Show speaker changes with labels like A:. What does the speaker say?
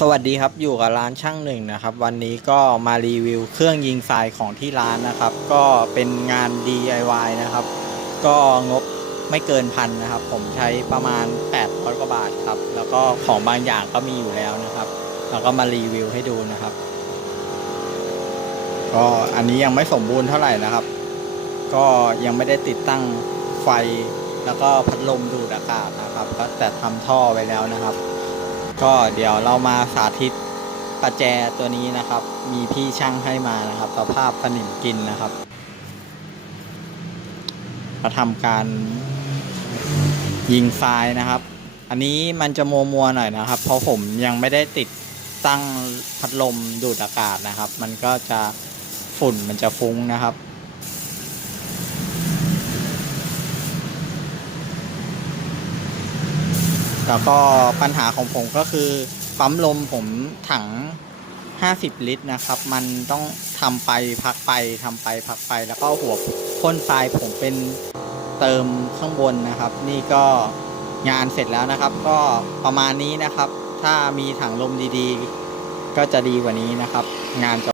A: สวัสดีครับอยู่กับร้านช่างหนึ่งนะครับ วันนี้ก็มารีวิวเครื่องยิงทรายของที่ร้านนะครับ ก็เป็นงาน DIY นะครับ ก็งบไม่เกินพันนะครับ ผมใช้ประมาณ800กว่าบาทครับ แล้วก็ของบางอย่างก็มีอยู่แล้วนะครับเราก็มารีวิวให้ดูนะครับ ก็อันนี้ยังไม่สมบูรณ์เท่าไหร่นะครับ ก็ยังไม่ได้ติดตั้งไฟ แล้วก็พัดลมดูดอากาศนะครับก็แต่ทำท่อไว้แล้วนะครับ ก็เดี๋ยวเรามาสาธิตประแจตัวนี้นะครับ มีพี่ช่างให้มานะครับสภาพสนิมกินนะครับมาทำการยิงทรายนะครับ อันนี้มันจะมัวมัวๆหน่อยนะครับ เพราะผมยังไม่ได้ติดตั้งพัดลมดูดอากาศนะครับ มันก็จะฝุ่นมันจะฟุ้งนะครับ แล้วก็ปัญหาของผมก็คือปั๊มลมผมถัง 50 ลิตรนะครับ มันต้องทำไปพักไปทำไปพักไป แล้วก็หัวพ่นทรายผมเป็นเติมข้างบนนะครับ นี่ก็งานเสร็จแล้วนะครับ ก็ประมาณนี้นะครับ ถ้ามีถังลมดีๆ ก็จะดีกว่านี้นะครับ งานจะ